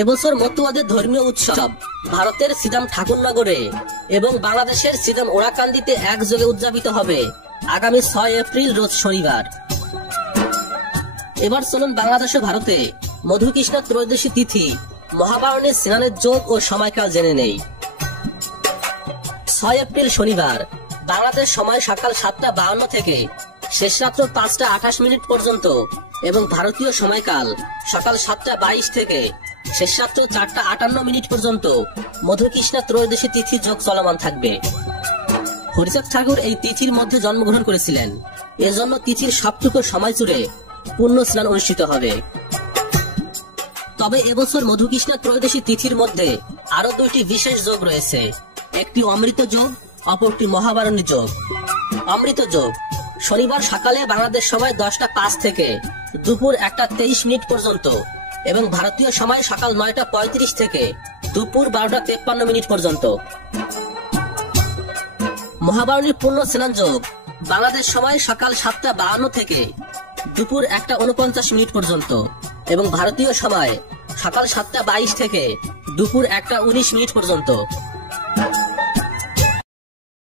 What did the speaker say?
এবছর মতুয়াদের ধর্মীয় উৎসব ভারতের শ্রীরাম ঠাকুরনগরে এবং বাংলাদেশের শ্রীরাম ওরাকান্দিতে একযোগে উদযাপিত হবে আগামী 6 এপ্রিল রোজ শনিবার। এবার চলুন বাংলাদেশ ও ভারতে মধুকৃষ্ণ ত্রয়োদশী তিথি মহাবারণের স্নানের যোগ ও সময়কাল জেনে নেই। 6 এপ্রিল শনিবার বাংলাদেশ সময় সকাল 7:52 থেকে শেষ রাত্র 5:28 পর্যন্ত এবং ভারতীয় সময়কাল সকাল 7:22 থেকে শেষ রাত্র 4:58 পর্যন্ত মধুকৃষ্ণ ত্রয়োদশী তিথি যোগ চলমান থাকবে। হরিচাঁদ ঠাকুর এই তিথির মধ্যে জন্মগ্রহণ করেছিলেন, এজন্য তিথির সবটুকু সময় জুড়ে পূর্ণ স্নান অনুষ্ঠিত হবে। তবে এবছর মধুকৃষ্ণ ত্রয়োদশী তিথির মধ্যে আরো 2টি বিশেষ যোগ রয়েছে, একটি অমৃত যোগ, অপরটি মহাবারণী যোগ। অমৃত যোগ শনিবার সকালে বাংলাদেশ সময় 10:05 থেকে দুপুর 1:23 পর্যন্ত এবং ভারতীয় সময় সকাল 9:35 থেকে দুপুর 12:53 পর্যন্ত। মহাবারণীর পূর্ণ স্নান যোগ বাংলাদেশ সময় সকাল 7:52 থেকে দুপুর 1:49 পর্যন্ত এবং ভারতীয় সময় সকাল 7:22 থেকে দুপুর 1:19 পর্যন্ত।